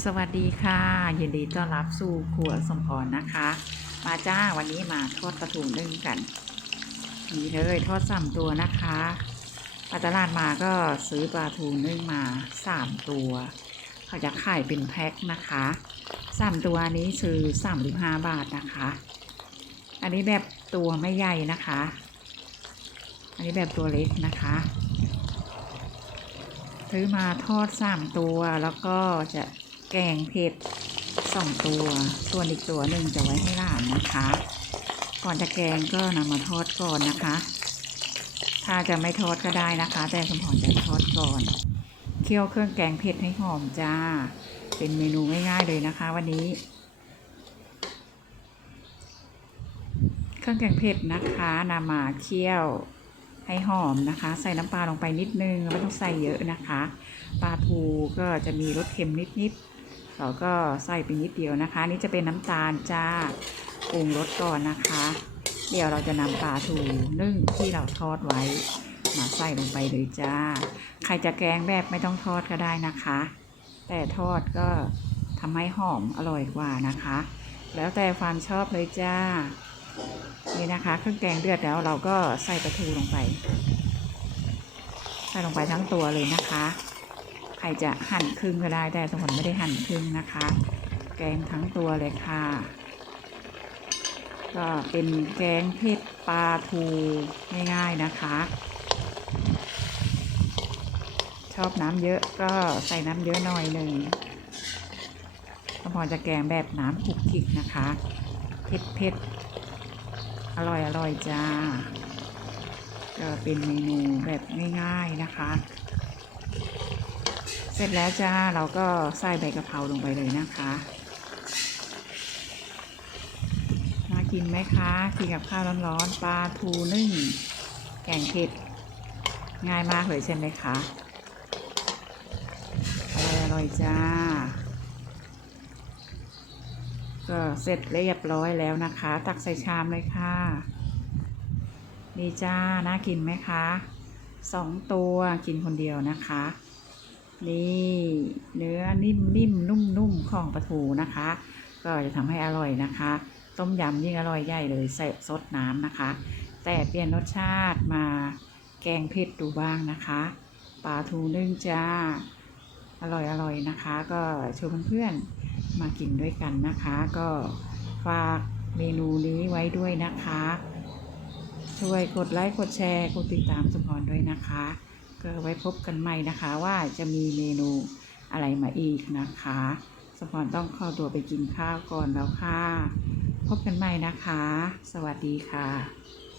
สวัสดีค่ะ ยินดีต้อนรับสู่ครัวสมพรนะคะ มาจ้าวันนี้มาทอดปลาทูนึ่งกันนี่เลยทอดสามตัวนะคะมาตลาดมาก็ซื้อปลาทูนึ่งมาสามตัว เขาจะขายเป็นแพ็คนะคะสามตัวนี้ซื้อสามสิบห้าบาทนะคะ อันนี้แบบตัวไม่ใหญ่นะคะ อันนี้แบบตัวเล็กนะคะซื้อมาทอดสามตัวแล้วก็จะ แกงเผ็ดสองตัวส่วนอีกตัวหนึ่งจะไว้ให้หลานนะคะ ก่อนจะแกงก็นำมาทอดก่อนนะคะ ถ้าจะไม่ทอดก็ได้นะคะ แต่สมพรจะทอดก่อนเคี่ยวเครื่องแกงเผ็ดให้หอมจ้า เป็นเมนูง่ายๆเลยนะคะ วันนี้ เครื่องแกงเผ็ดนะคะนำมาเคี่ยวให้หอมนะคะ ใส่น้ำปลาลงไปนิดนึงไม่ต้องใส่เยอะนะคะปลาทูก็จะมีรสเค็มนิดๆ เราก็ใส่ไปนิดเดียวนะคะ นี่จะเป็นน้ำตาลจ้าปรุงรสก่อนนะคะ เดี๋ยวเราจะนำปลาทูนึ่งที่เราทอดไว้ มาใส่ลงไปเลยจ้า ใครจะแกงแบบไม่ต้องทอดก็ได้นะคะ แต่ทอดก็ทำให้หอมอร่อยกว่านะคะ แล้วแต่ความชอบเลยจ้า นี่นะคะเครื่องแกงเดือดแล้วเราก็ใส่ปลาทูลงไป ใส่ลงไปทั้งตัวเลยนะคะ ครจะหั่นครึ่งก็ได้แต่สมผลไม่ได้หั่นครึ่งนะคะ แกงทั้งตัวเลยค่ะ ก็เป็นแกงเผ็ดปลาทูง่าย ๆนะคะ ชอบน้ำเยอะก็ใส่น้ำเยอะหน่อยหนึ่งสมพรจะแกงแบบน้ำคลุกคลิกนะคะเผ็ดเผ็ดๆอร่อยอร่อยจ้า ก็เป็นเมนูแบบง่ายๆนะคะ เสร็จแล้วจ้าเราก็ใส่ใบกะเพราลงไปเลยนะคะน่ากินไหมคะกินกับข้าวร้อนๆปลาทูนึ่ง แกงเผ็ดง่ายมากเลยใช่ไหมคะอร่อยอร่อยจ้า ก็เสร็จเรียบร้อยแล้วนะคะ ตักใส่ชามเลยค่ะนี่จ้าน่ากินไหมคะสองตัวกินคนเดียวนะคะ นี่เนื้อนิ่มนิ่มนุ่มนุ่มของปลาทูนะคะ ก็จะทำให้อร่อยนะคะ ต้มยำยิ่งอร่อยใหญ่เลยใส่ซดน้ำนะคะ แต่เปลี่ยนรสชาติมาแกงเผ็ดดูบ้างนะคะปลาทูนึ่งจ้าอร่อยอร่อยนะคะ ก็ชวนเพื่อนๆมากินด้วยกันนะคะ ก็ฝากเมนูนี้ไว้ด้วยนะคะ ช่วยกดไลค์กดแชร์กดติดตามสมพรด้วยนะคะ ก็ไว้พบกันใหม่นะคะว่าจะมีเมนูอะไรมาอีกนะคะสมพรต้องเข้าตัวไปกินข้าวก่อนแล้วค่ะ พบกันใหม่นะคะ สวัสดีค่ะ